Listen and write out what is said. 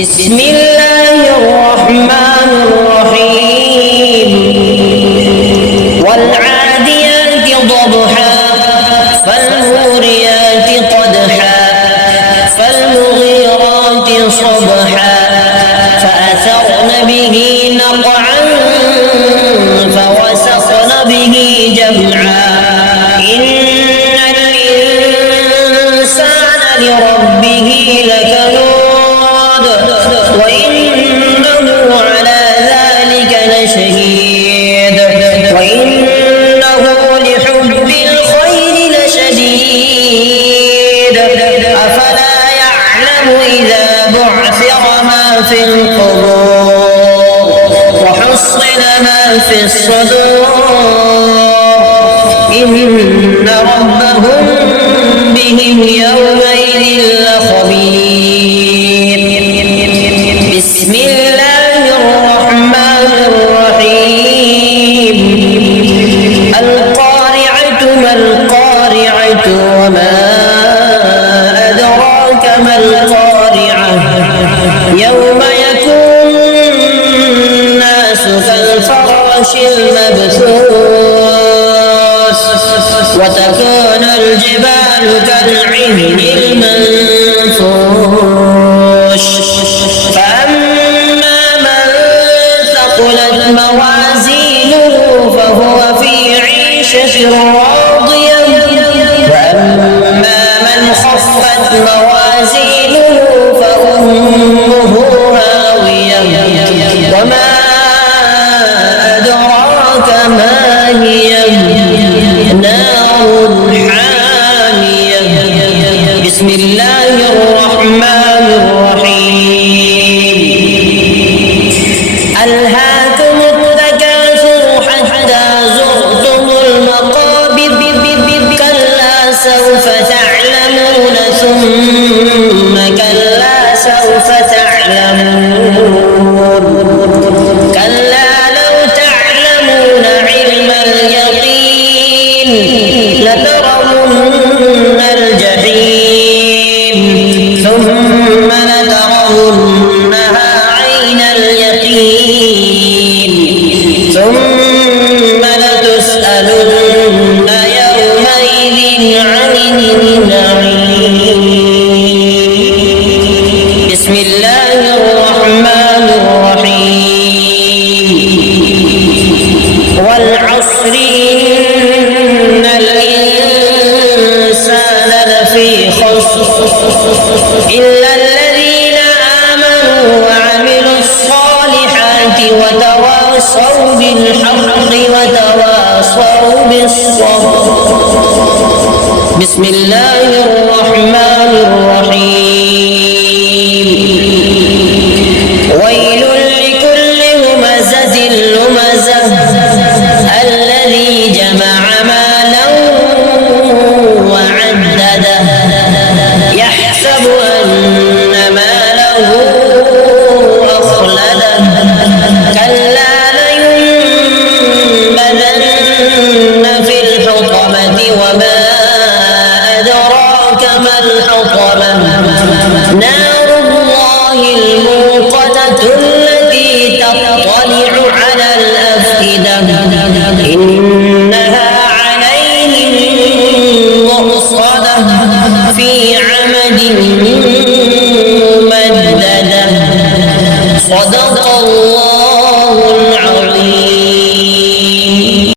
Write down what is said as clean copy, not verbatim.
بسم الله الرحمن الرحيم والعاديات ضبحا فالموريات قدحا فالمغيرات صبحا فأثرن به نقعا فوسطن به جمعا إن الإنسان لربه لكنود وإنه على ذلك لشهيد وإنه لحب الخير لشديد أفلا يعلم إذا بعثر ما في القبور وحصل ما في الصدور إن ربهم بهم يومئذ لخبير بسم الله الرحمن الرحيم القارعة ما القارعة وما أدراك ما القارعة يوم يكون الناس كالفراش المبثوث وتكون الجبال كالعهن المنفوش فأما من ثقلت موازينه فهو في عيشة راضية وأما من خفت موازينه فأمه هاوية وما أدراك ما هي نار حامية بسم الله الرحمن الرحيم ألهاكم التكاثر حتى زرتم المقابر كلا سوف تعلمون ثم كلا سوف تعلمون كلا لو تعلمون علم اليقين لترون الجحيم ثم لترونها عين اليقين ثم لتسألن يومئذ عن النعيم بسم الله الرحمن الرحيم والعصر إن الإنسان لفي خسر إلا الذين آمنوا وعملوا الصالحات وتواصوا بالحق وتواصوا بالصبر بسم الله الرحمن الرحيم ويل لكل همزة لمزة الذي جمع مالا وعدده يحسب أن ماله أخلده كلا لينبذن في الحطمة وما أدراك ما الحطمة نار الله الموقدة التي تطلع على الأفئدة إنها عليهم مؤصدة في عمد ممددة صدق الله